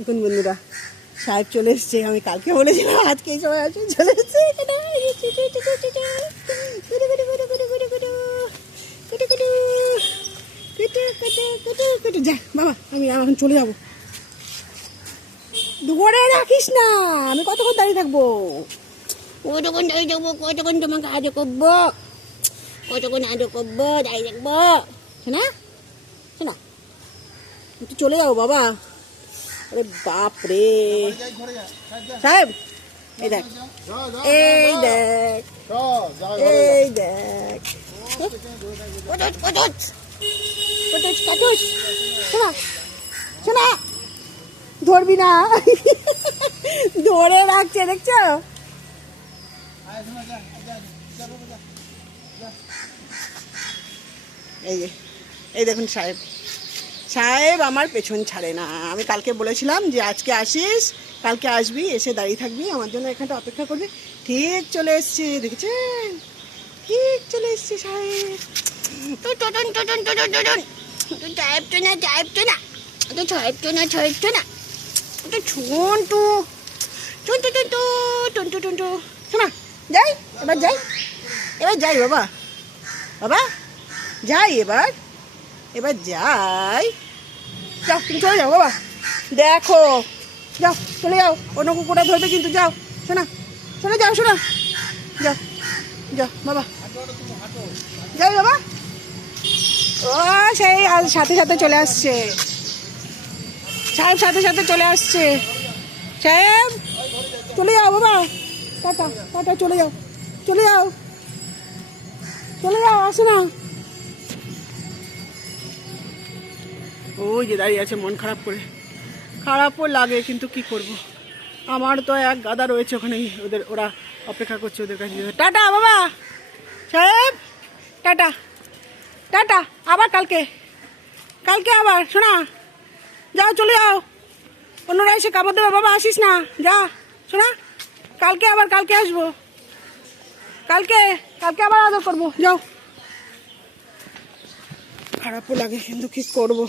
দেখুন বন্ধুরা, সাহেব চলে এসছে। আমি কালকে বলেছিলাম আজকে এই সময় আসে, চলে এসছে এখানে। যা বাবা, আমি এখন চলে যাবো। ধরে রাখিস না, আমি কতক্ষণ দাঁড়িয়ে থাকবো? কতক্ষণ দাঁড়িয়ে থাকবো? কতক্ষণ তোমাকে আজও করবো? কতক্ষণ আজও করবো? দাঁড়িয়ে থাকবো? শোনা শোনা, একটু চলে যাও বাবা। আরে বাপ রে সাহেব, এই দেখ, এই দেখ, এই দেখ, শোনা শোনা, ধরবি না, ধরে রাখছে দেখছো? এই যে, এই দেখুন সাহেব, সাহেব আমার পেছন ছাড়ে না। আমি কালকে বলেছিলাম যে আজকে আসিস, কালকে আসবি, এসে দাঁড়িয়ে থাকবি, আমার জন্য এখানটা অপেক্ষা করবি। ঠিক চলে এসছে, দেখেছেন? ঠিক চলে এসছে সাহেব। শোনা, যাই এবার, যাই এবার, যাই বাবা, বাবা যাই এবার, এবার যাই। যাও, তুমি চলে যাও বাবা, দেখো, যাও চলে যাও, অন্য কুকুরটা ধরবে কিন্তু। যাও শোনা, শোনা, যাও শোনা, যাও যাও বাবা, যাই বাবা। ও সেই সাথে সাথে চলে আসছে সাহেব, সাথে সাথে চলে আসছে সাহেব। চলে যাও বাবা, টাটা টাটা, চলে যাও, চলে যাও, চলে যাও, আসো না। ওই যে দাঁড়িয়ে আছে মন খারাপ করে। খারাপও লাগে কিন্তু কি করব, আমার তো এক গাদা রয়েছে ওখানে, ওরা অপেক্ষা করছে ওদের কাছে। টাটা বাবা সাহেব, টাটা টাটা, আবার কালকে, কালকে আবার শোনা, যাও চলে যাও, অন্যরা এসে কামড় দেবে বাবা, আসিস না, যা শোনা, কালকে আবার, কালকে আসবো, কালকে, কালকে আবার আদর করবো, যাও। খারাপও লাগে কিন্তু কি করব।